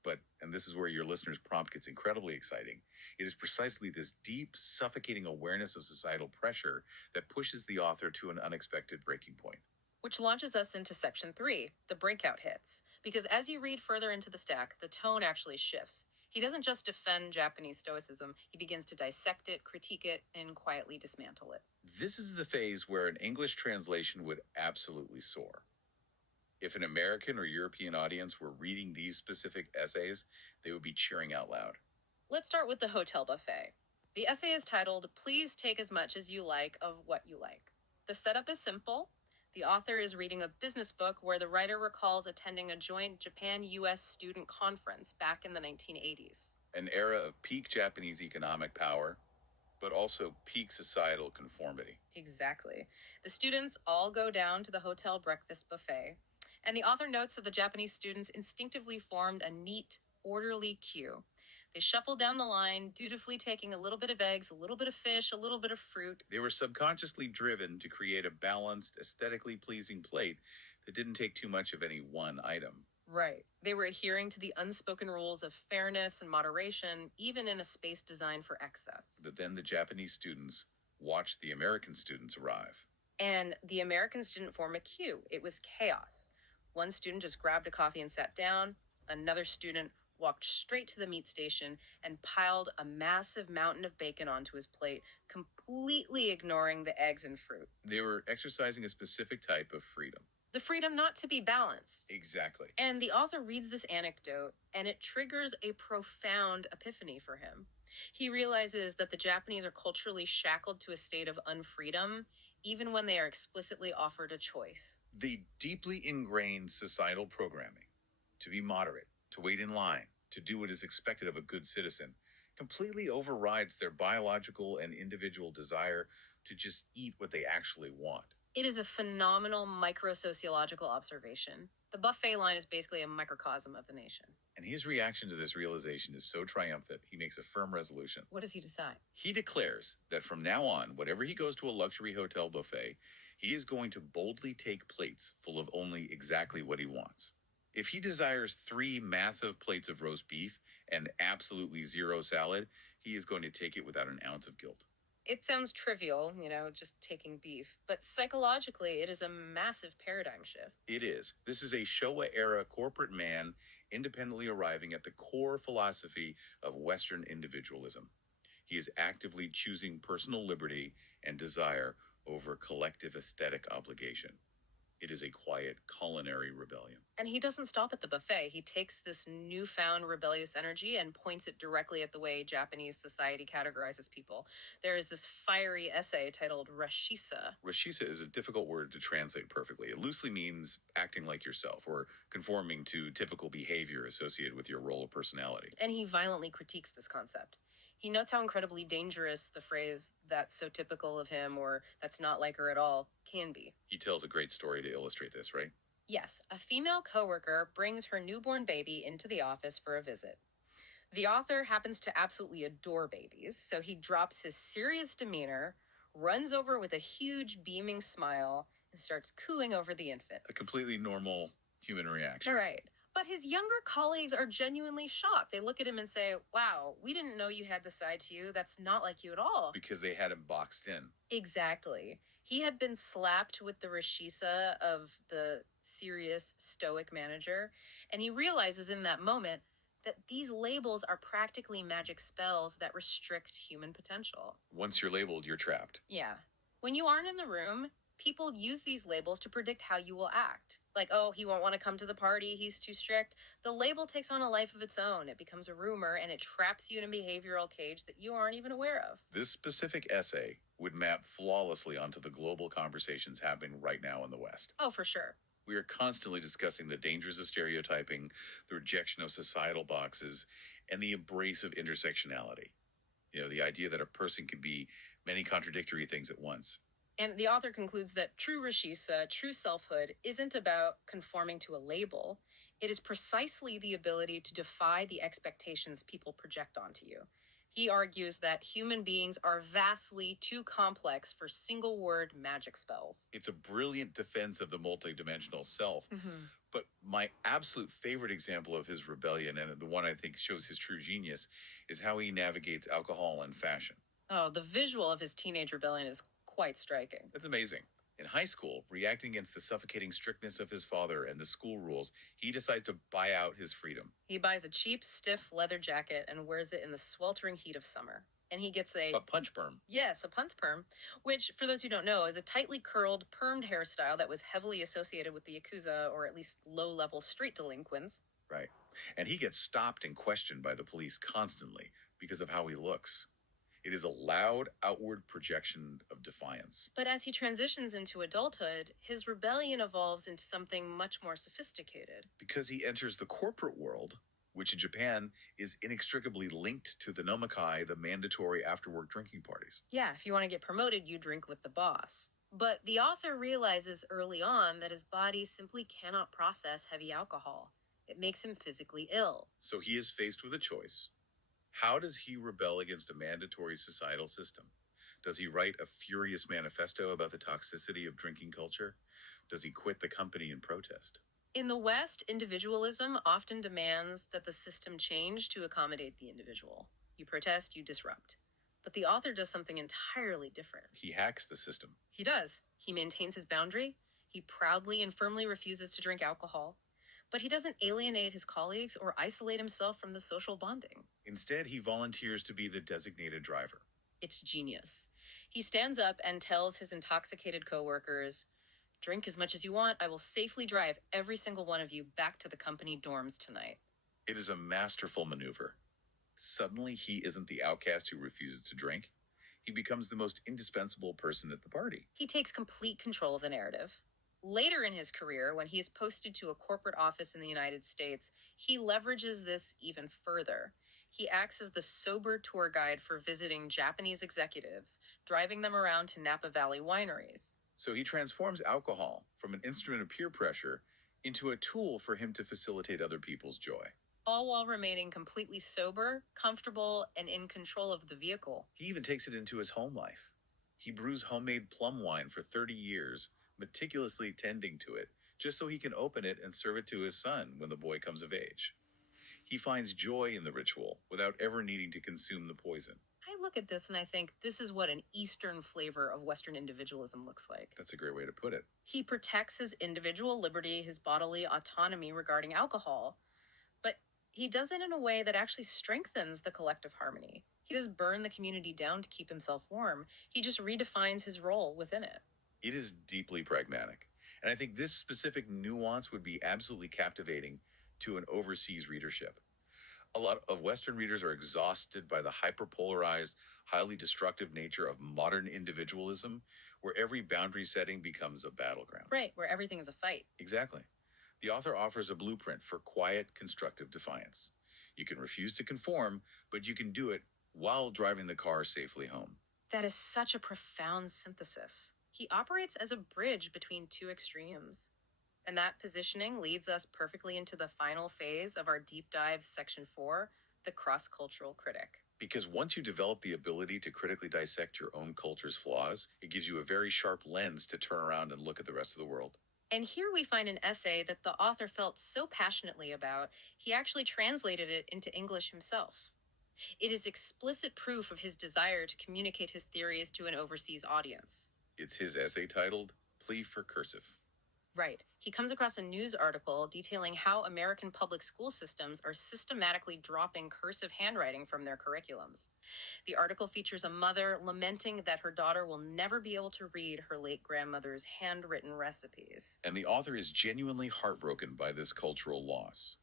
But, and this is where your listener's prompt gets incredibly exciting, it is precisely this deep, suffocating awareness of societal pressure that pushes the author to an unexpected breaking point. Which launches us into section 3, the breakout hits. Because as you read further into the stack, the tone actually shifts. He doesn't just defend Japanese stoicism, he begins to dissect it, critique it, and quietly dismantle it. This is the phase where an English translation would absolutely soar. If an American or European audience were reading these specific essays, they would be cheering out loud. Let's start with the hotel buffet. The essay is titled, Please Take as Much as You Like of What You Like. The setup is simple. The author is reading a business book where the writer recalls attending a joint Japan-US student conference back in the 1980s. An era of peak Japanese economic power, but also peak societal conformity. Exactly. The students all go down to the hotel breakfast buffet, and the author notes that the Japanese students instinctively formed a neat, orderly queue. They shuffled down the line, dutifully taking a little bit of eggs, a little bit of fish, a little bit of fruit. They were subconsciously driven to create a balanced, aesthetically pleasing plate that didn't take too much of any one item. Right. They were adhering to the unspoken rules of fairness and moderation, even in a space designed for excess. But then the Japanese students watched the American students arrive. And the Americans didn't form a queue. It was chaos. One student just grabbed a coffee and sat down. Another student walked straight to the meat station and piled a massive mountain of bacon onto his plate, completely ignoring the eggs and fruit. They were exercising a specific type of freedom. The freedom not to be balanced. Exactly. And the author reads this anecdote, and it triggers a profound epiphany for him. He realizes that the Japanese are culturally shackled to a state of unfreedom, even when they are explicitly offered a choice. The deeply ingrained societal programming to be moderate, to wait in line, to do what is expected of a good citizen, completely overrides their biological and individual desire to just eat what they actually want. It is a phenomenal microsociological observation. The buffet line is basically a microcosm of the nation. And his reaction to this realization is so triumphant, he makes a firm resolution. What does he decide? He declares that from now on, whenever he goes to a luxury hotel buffet, he is going to boldly take plates full of only exactly what he wants. If he desires 3 massive plates of roast beef and absolutely 0 salad, he is going to take it without an ounce of guilt. It sounds trivial, just taking beef, but psychologically, it is a massive paradigm shift. It is. This is a Showa-era corporate man independently arriving at the core philosophy of Western individualism. He is actively choosing personal liberty and desire over collective aesthetic obligation. It is a quiet culinary rebellion. And he doesn't stop at the buffet. He takes this newfound rebellious energy and points it directly at the way Japanese society categorizes people. There is this fiery essay titled Rashisa. Rashisa is a difficult word to translate perfectly. It loosely means acting like yourself or conforming to typical behavior associated with your role or personality. And he violently critiques this concept. He notes how incredibly dangerous the phrase, "that's so typical of him," or "that's not like her at all," can be. He tells a great story to illustrate this, right? Yes, a female coworker brings her newborn baby into the office for a visit. The author happens to absolutely adore babies, so he drops his serious demeanor, runs over with a huge beaming smile, and starts cooing over the infant. A completely normal human reaction. All right. But his younger colleagues are genuinely shocked. They look at him and say, "Wow, we didn't know you had this side to you. That's not like you at all." Because they had him boxed in. Exactly. He had been slapped with the rashisa of the serious, stoic manager, and he realizes in that moment that these labels are practically magic spells that restrict human potential. Once you're labeled, you're trapped. Yeah. When you aren't in the room, people use these labels to predict how you will act. Like, "Oh, he won't want to come to the party, he's too strict." The label takes on a life of its own. It becomes a rumor, and it traps you in a behavioral cage that you aren't even aware of. This specific essay would map flawlessly onto the global conversations happening right now in the West. Oh, for sure. We are constantly discussing the dangers of stereotyping, the rejection of societal boxes, and the embrace of intersectionality. The idea that a person can be many contradictory things at once. And the author concludes that true rashisa, true selfhood, isn't about conforming to a label. It is precisely the ability to defy the expectations people project onto you. He argues that human beings are vastly too complex for single-word magic spells. It's a brilliant defense of the multidimensional self. But my absolute favorite example of his rebellion, and the one I think shows his true genius, is how he navigates alcohol and fashion. Oh, the visual of his teenage rebellion is quite striking. That's amazing. In high school, reacting against the suffocating strictness of his father and the school rules, he decides to buy out his freedom. He buys a cheap, stiff leather jacket and wears it in the sweltering heat of summer. And he gets a punch perm. Yes, a punch perm, which, for those who don't know, is a tightly curled, permed hairstyle that was heavily associated with the Yakuza, or at least low-level street delinquents. Right. And he gets stopped and questioned by the police constantly because of how he looks. It is a loud outward projection of defiance. But as he transitions into adulthood, his rebellion evolves into something much more sophisticated. Because he enters the corporate world, which in Japan is inextricably linked to the nomikai, the mandatory after-work drinking parties. Yeah, if you want to get promoted, you drink with the boss. But the author realizes early on that his body simply cannot process heavy alcohol. It makes him physically ill. So he is faced with a choice. How does he rebel against a mandatory societal system? Does he write a furious manifesto about the toxicity of drinking culture? Does he quit the company in protest? In the West, individualism often demands that the system change to accommodate the individual. You protest, you disrupt. But the author does something entirely different. He hacks the system. He does. He maintains his boundary. He proudly and firmly refuses to drink alcohol. But he doesn't alienate his colleagues or isolate himself from the social bonding. Instead, he volunteers to be the designated driver. It's genius. He stands up and tells his intoxicated coworkers, Drink as much as you want. I will safely drive every single one of you back to the company dorms tonight. It is a masterful maneuver. Suddenly, he isn't the outcast who refuses to drink. He becomes the most indispensable person at the party. He takes complete control of the narrative. Later in his career, when he is posted to a corporate office in the United States, he leverages this even further. He acts as the sober tour guide for visiting Japanese executives, driving them around to Napa Valley wineries. So he transforms alcohol from an instrument of peer pressure into a tool for him to facilitate other people's joy. All while remaining completely sober, comfortable, and in control of the vehicle. He even takes it into his home life. He brews homemade plum wine for 30 years, meticulously tending to it, just so he can open it and serve it to his son when the boy comes of age. He finds joy in the ritual without ever needing to consume the poison. I look at this and I think this is what an Eastern flavor of Western individualism looks like. That's a great way to put it. He protects his individual liberty, his bodily autonomy regarding alcohol, but he does it in a way that actually strengthens the collective harmony. He doesn't burn the community down to keep himself warm. He just redefines his role within it. It is deeply pragmatic. And I think this specific nuance would be absolutely captivating to an overseas readership. A lot of Western readers are exhausted by the hyperpolarized, highly destructive nature of modern individualism, where every boundary setting becomes a battleground. Right, where everything is a fight. Exactly. The author offers a blueprint for quiet, constructive defiance. You can refuse to conform, but you can do it while driving the car safely home. That is such a profound synthesis. He operates as a bridge between two extremes. And that positioning leads us perfectly into the final phase of our deep dive section 4, the cross-cultural critic. Because once you develop the ability to critically dissect your own culture's flaws, it gives you a very sharp lens to turn around and look at the rest of the world. And here we find an essay that the author felt so passionately about, he actually translated it into English himself. It is explicit proof of his desire to communicate his theories to an overseas audience. It's his essay titled Plea for Cursive. Right. He comes across a news article detailing how American public school systems are systematically dropping cursive handwriting from their curriculums. The article features a mother lamenting that her daughter will never be able to read her late grandmother's handwritten recipes. And the author is genuinely heartbroken by this cultural loss.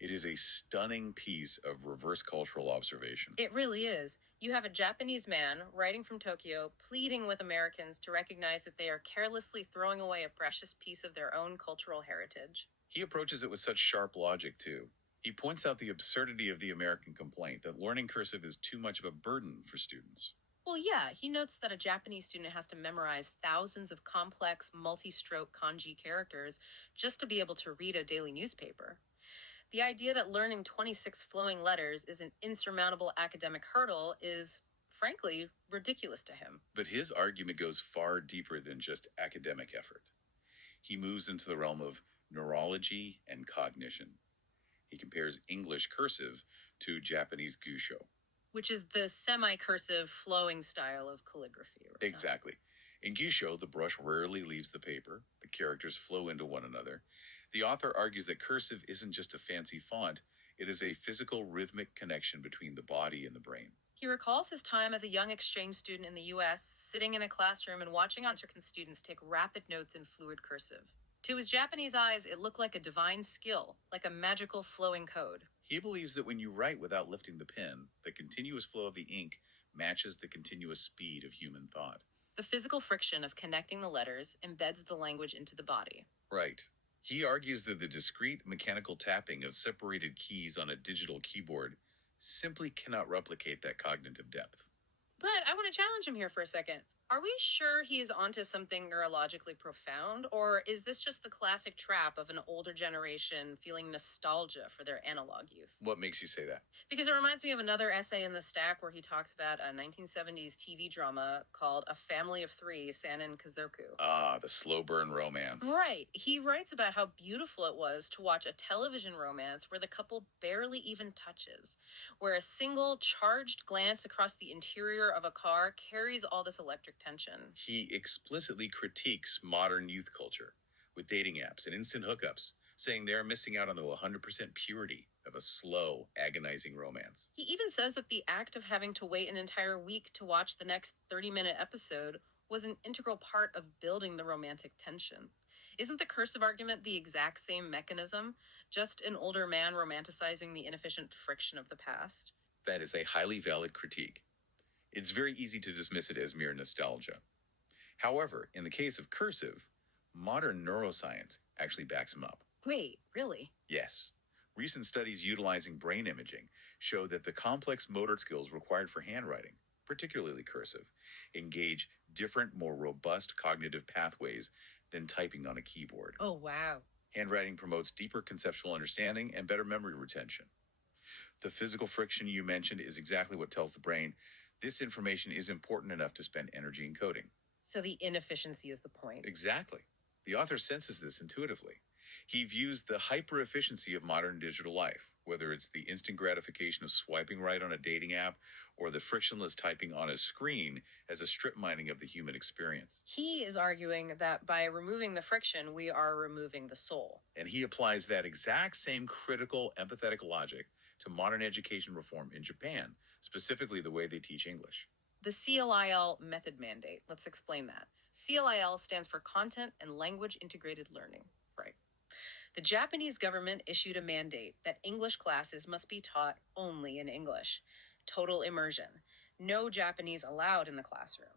It is a stunning piece of reverse cultural observation. It really is. You have a Japanese man writing from Tokyo, pleading with Americans to recognize that they are carelessly throwing away a precious piece of their own cultural heritage. He approaches it with such sharp logic, too. He points out the absurdity of the American complaint that learning cursive is too much of a burden for students. Well, yeah, he notes that a Japanese student has to memorize thousands of complex, multi-stroke kanji characters just to be able to read a daily newspaper. The idea that learning 26 flowing letters is an insurmountable academic hurdle is, frankly, ridiculous to him. But his argument goes far deeper than just academic effort. He moves into the realm of neurology and cognition. He compares English cursive to Japanese gusho. Which is the semi-cursive flowing style of calligraphy. Right? Exactly. In gusho, the brush rarely leaves the paper. The characters flow into one another. The author argues that cursive isn't just a fancy font, it is a physical, rhythmic connection between the body and the brain. He recalls his time as a young exchange student in the U.S., sitting in a classroom and watching American students take rapid notes in fluid cursive. To his Japanese eyes, it looked like a divine skill, like a magical flowing code. He believes that when you write without lifting the pen, the continuous flow of the ink matches the continuous speed of human thought. The physical friction of connecting the letters embeds the language into the body. Right. He argues that the discrete mechanical tapping of separated keys on a digital keyboard simply cannot replicate that cognitive depth. But I want to challenge him here for a second. Are we sure he is onto something neurologically profound, or is this just the classic trap of an older generation feeling nostalgia for their analog youth? What makes you say that? Because it reminds me of another essay in the stack where he talks about a 1970s TV drama called A Family of Three, Sanin Kazoku. Ah, the slow burn romance. Right. He writes about how beautiful it was to watch a television romance where the couple barely even touches, where a single charged glance across the interior of a car carries all this electric tension. He explicitly critiques modern youth culture with dating apps and instant hookups, saying they're missing out on the 100% purity of a slow, agonizing romance. He even says that the act of having to wait an entire week to watch the next 30-minute episode was an integral part of building the romantic tension. Isn't the cursive argument the exact same mechanism, just an older man romanticizing the inefficient friction of the past? That is a highly valid critique. It's very easy to dismiss it as mere nostalgia. However, in the case of cursive, modern neuroscience actually backs him up. Wait, really? Yes. Recent studies utilizing brain imaging show that the complex motor skills required for handwriting, particularly cursive, engage different, more robust cognitive pathways than typing on a keyboard. Oh, wow. Handwriting promotes deeper conceptual understanding and better memory retention. The physical friction you mentioned is exactly what tells the brain this information is important enough to spend energy encoding. So the inefficiency is the point. Exactly. The author senses this intuitively. He views the hyper-efficiency of modern digital life, whether it's the instant gratification of swiping right on a dating app or the frictionless typing on a screen, as a strip mining of the human experience. He is arguing that by removing the friction, we are removing the soul. And he applies that exact same critical, empathetic logic to modern education reform in Japan, specifically the way they teach English. The CLIL method mandate. Let's explain that. CLIL stands for Content and Language Integrated Learning. Right. The Japanese government issued a mandate that English classes must be taught only in English. Total immersion. No Japanese allowed in the classroom.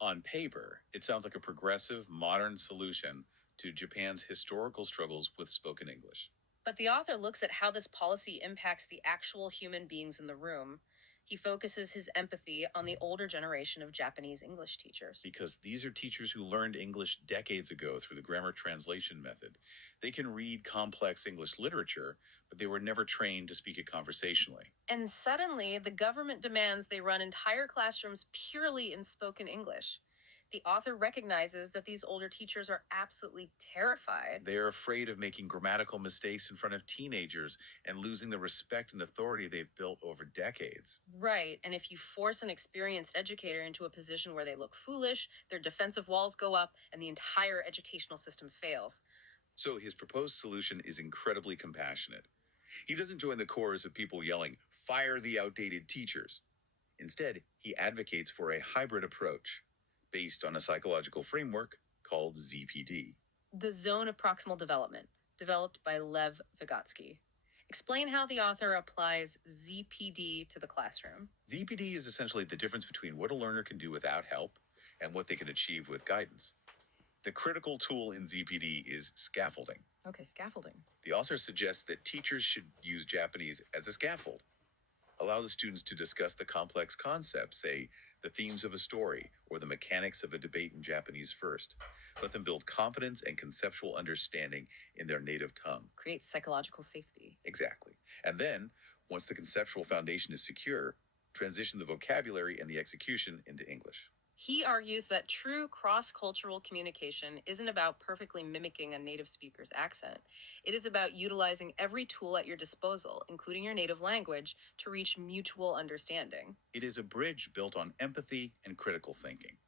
On paper, it sounds like a progressive, modern solution to Japan's historical struggles with spoken English. But the author looks at how this policy impacts the actual human beings in the room. He focuses his empathy on the older generation of Japanese English teachers. Because these are teachers who learned English decades ago through the grammar translation method. They can read complex English literature, but they were never trained to speak it conversationally. And suddenly, the government demands they run entire classrooms purely in spoken English. The author recognizes that these older teachers are absolutely terrified. They are afraid of making grammatical mistakes in front of teenagers and losing the respect and authority they've built over decades. Right, and if you force an experienced educator into a position where they look foolish, their defensive walls go up, and the entire educational system fails. So his proposed solution is incredibly compassionate. He doesn't join the chorus of people yelling, "Fire the outdated teachers." Instead, he advocates for a hybrid approach based on a psychological framework called ZPD. The Zone of Proximal Development, developed by Lev Vygotsky. Explain how the author applies ZPD to the classroom. ZPD is essentially the difference between what a learner can do without help and what they can achieve with guidance. The critical tool in ZPD is scaffolding. Okay, scaffolding. The author suggests that teachers should use Japanese as a scaffold. Allow the students to discuss the complex concepts, say, the themes of a story or the mechanics of a debate in Japanese first. Let them build confidence and conceptual understanding in their native tongue. Create psychological safety. Exactly. And then, once the conceptual foundation is secure, transition the vocabulary and the execution into English. He argues that true cross-cultural communication isn't about perfectly mimicking a native speaker's accent. It is about utilizing every tool at your disposal, including your native language, to reach mutual understanding. It is a bridge built on empathy and critical thinking.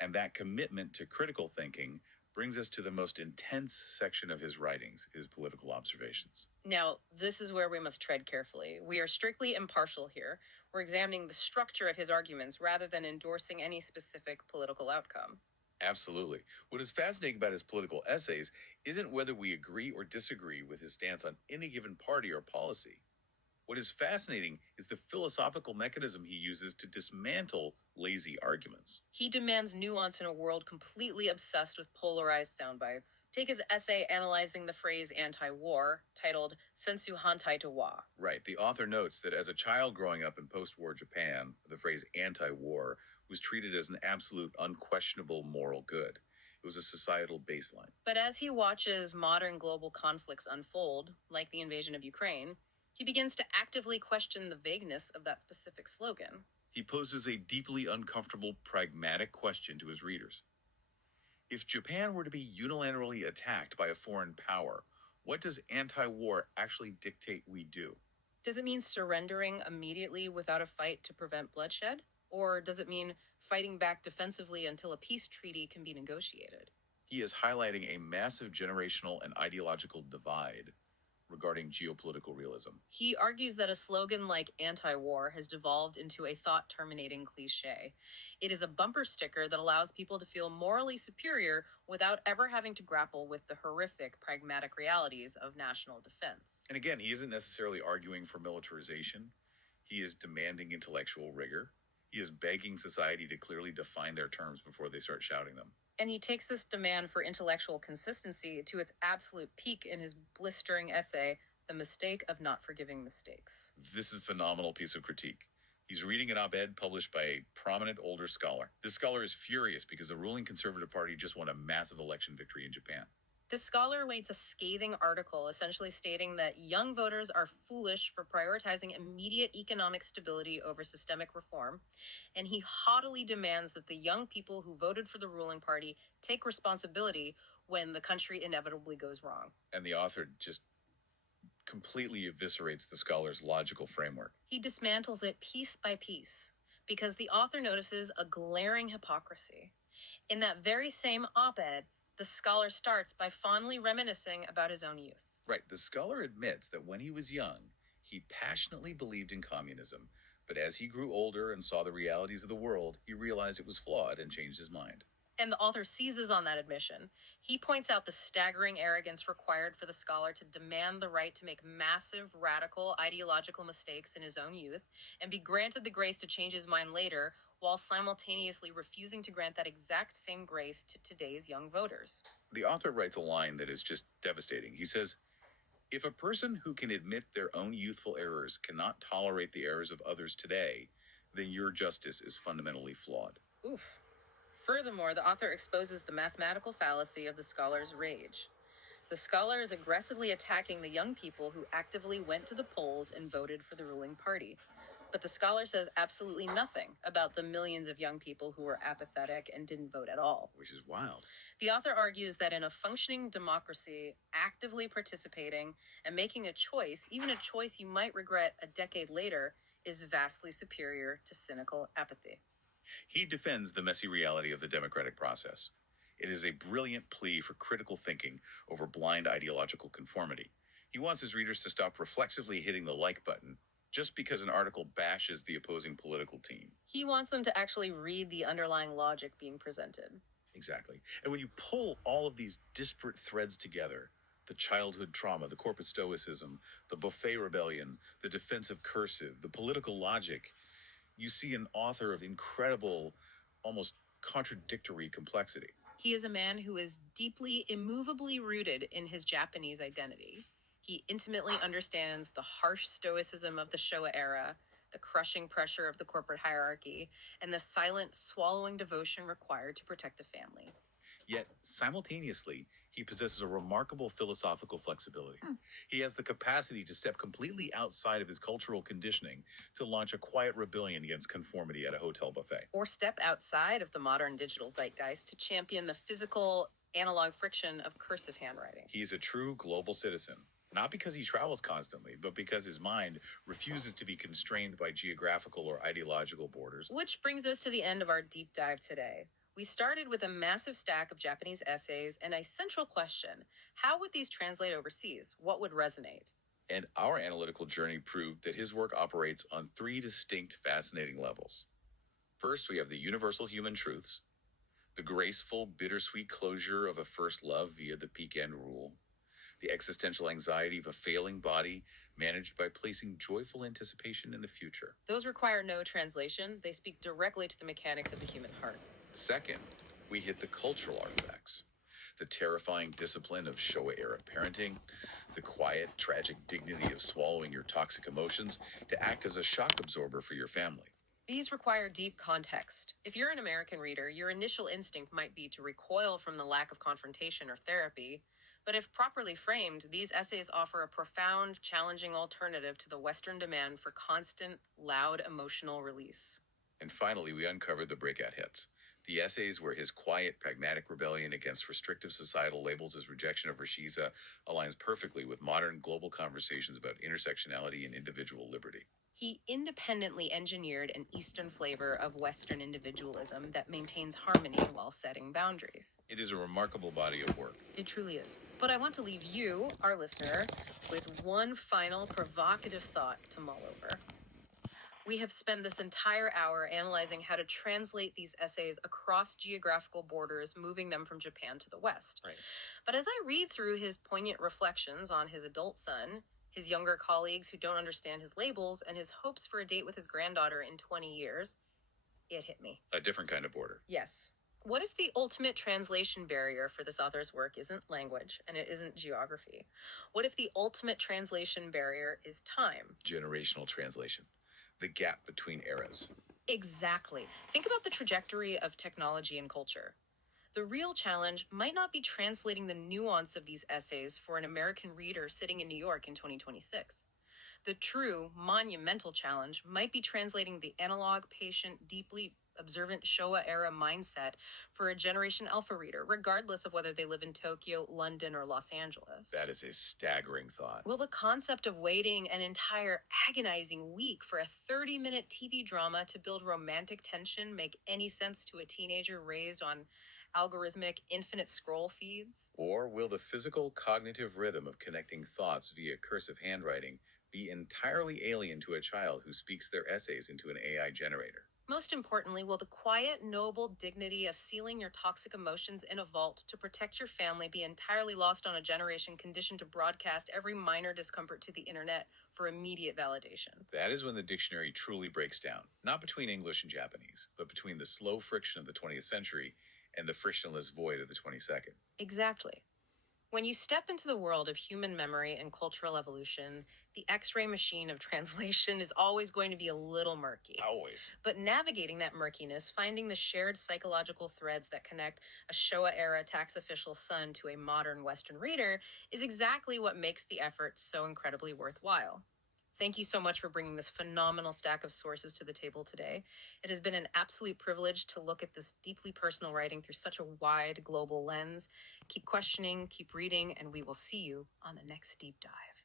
And that commitment to critical thinking brings us to the most intense section of his writings, his political observations. Now, this is where we must tread carefully. We are strictly impartial here. We're examining the structure of his arguments rather than endorsing any specific political outcomes. Absolutely. What is fascinating about his political essays isn't whether we agree or disagree with his stance on any given party or policy. What is fascinating is the philosophical mechanism he uses to dismantle lazy arguments. He demands nuance in a world completely obsessed with polarized sound bites. Take his essay analyzing the phrase anti-war, titled Sensu Hantai to Wa. Right. The author notes that as a child growing up in post-war Japan, the phrase anti-war was treated as an absolute, unquestionable moral good. It was a societal baseline. But as he watches modern global conflicts unfold, like the invasion of Ukraine, he begins to actively question the vagueness of that specific slogan. He poses a deeply uncomfortable, pragmatic question to his readers. If Japan were to be unilaterally attacked by a foreign power, what does anti-war actually dictate we do? Does it mean surrendering immediately without a fight to prevent bloodshed? Or does it mean fighting back defensively until a peace treaty can be negotiated? He is highlighting a massive generational and ideological divide. regarding geopolitical realism. He argues that a slogan like anti-war has devolved into a thought-terminating cliche. It is a bumper sticker that allows people to feel morally superior without ever having to grapple with the horrific pragmatic realities of national defense. And again, he isn't necessarily arguing for militarization. He is demanding intellectual rigor. He is begging society to clearly define their terms before they start shouting them. And he takes this demand for intellectual consistency to its absolute peak in his blistering essay, The Mistake of Not Forgiving Mistakes. This is a phenomenal piece of critique. He's reading an op-ed published by a prominent older scholar. This scholar is furious because the ruling Conservative Party just won a massive election victory in Japan. This scholar writes a scathing article essentially stating that young voters are foolish for prioritizing immediate economic stability over systemic reform, and he haughtily demands that the young people who voted for the ruling party take responsibility when the country inevitably goes wrong. And the author just completely eviscerates the scholar's logical framework. He dismantles it piece by piece because the author notices a glaring hypocrisy. In that very same op-ed, the scholar starts by fondly reminiscing about his own youth. Right. The scholar admits that when he was young, he passionately believed in communism, but as he grew older and saw the realities of the world, he realized it was flawed and changed his mind. And the author seizes on that admission. He points out the staggering arrogance required for the scholar to demand the right to make massive, radical, ideological mistakes in his own youth and be granted the grace to change his mind later, while simultaneously refusing to grant that exact same grace to today's young voters. The author writes a line that is just devastating. He says, "If a person who can admit their own youthful errors cannot tolerate the errors of others today, then your justice is fundamentally flawed." Oof. Furthermore, the author exposes the mathematical fallacy of the scholar's rage. The scholar is aggressively attacking the young people who actively went to the polls and voted for the ruling party. But the scholar says absolutely nothing about the millions of young people who were apathetic and didn't vote at all. Which is wild. The author argues that in a functioning democracy, actively participating and making a choice, even a choice you might regret a decade later, is vastly superior to cynical apathy. He defends the messy reality of the democratic process. It is a brilliant plea for critical thinking over blind ideological conformity. He wants his readers to stop reflexively hitting the like button just because an article bashes the opposing political team. He wants them to actually read the underlying logic being presented. Exactly. And when you pull all of these disparate threads together, the childhood trauma, the corporate stoicism, the buffet rebellion, the defensive cursive, the political logic, you see an author of incredible, almost contradictory complexity. He is a man who is deeply, immovably rooted in his Japanese identity. He intimately understands the harsh stoicism of the Showa era, the crushing pressure of the corporate hierarchy, and the silent, swallowing devotion required to protect a family. Yet, simultaneously, he possesses a remarkable philosophical flexibility. He has the capacity to step completely outside of his cultural conditioning to launch a quiet rebellion against conformity at a hotel buffet. Or step outside of the modern digital zeitgeist to champion the physical, analog friction of cursive handwriting. He's a true global citizen. Not because he travels constantly, but because his mind refuses to be constrained by geographical or ideological borders. Which brings us to the end of our deep dive today. We started with a massive stack of Japanese essays and a central question: how would these translate overseas? What would resonate? And our analytical journey proved that his work operates on three distinct, fascinating levels. First, we have the universal human truths, the graceful, bittersweet closure of a first love via the peak-end rule, the existential anxiety of a failing body managed by placing joyful anticipation in the future. Those require no translation. They speak directly to the mechanics of the human heart. Second, we hit the cultural artifacts, the terrifying discipline of Showa-era parenting, the quiet, tragic dignity of swallowing your toxic emotions to act as a shock absorber for your family. These require deep context. If you're an American reader, your initial instinct might be to recoil from the lack of confrontation or therapy. But if properly framed, these essays offer a profound, challenging alternative to the Western demand for constant, loud emotional release. And finally, we uncovered the breakout hits, The essays where his quiet, pragmatic rebellion against restrictive societal labels, his rejection of Rashiza, aligns perfectly with modern global conversations about intersectionality and individual liberty. He independently engineered an Eastern flavor of Western individualism that maintains harmony while setting boundaries. It is a remarkable body of work. It truly is. But I want to leave you, our listener, with one final provocative thought to mull over. We have spent this entire hour analyzing how to translate these essays across geographical borders, moving them from Japan to the West. Right. But as I read through his poignant reflections on his adult son, his younger colleagues who don't understand his labels, and his hopes for a date with his granddaughter in 20 years, it hit me. A different kind of border. Yes. What if the ultimate translation barrier for this author's work isn't language and it isn't geography? What if the ultimate translation barrier is time? Generational translation. The gap between eras. Exactly. Think about the trajectory of technology and culture. The real challenge might not be translating the nuance of these essays for an American reader sitting in New York in 2026. The true, monumental challenge might be translating the analog, patient, deeply observant Showa-era mindset for a Generation Alpha reader, regardless of whether they live in Tokyo, London, or Los Angeles. That is a staggering thought. Will the concept of waiting an entire agonizing week for a 30-minute TV drama to build romantic tension make any sense to a teenager raised on algorithmic infinite scroll feeds? Or will the physical cognitive rhythm of connecting thoughts via cursive handwriting be entirely alien to a child who speaks their essays into an AI generator? Most importantly, will the quiet, noble dignity of sealing your toxic emotions in a vault to protect your family be entirely lost on a generation conditioned to broadcast every minor discomfort to the internet for immediate validation? That is when the dictionary truly breaks down, not between English and Japanese, but between the slow friction of the 20th century and the frictionless void of the 22nd. Exactly. When you step into the world of human memory and cultural evolution, the X-ray machine of translation is always going to be a little murky. Always. But navigating that murkiness, finding the shared psychological threads that connect a Showa-era tax official's son to a modern Western reader is exactly what makes the effort so incredibly worthwhile. Thank you so much for bringing this phenomenal stack of sources to the table today. It has been an absolute privilege to look at this deeply personal writing through such a wide global lens. Keep questioning, keep reading, and we will see you on the next deep dive.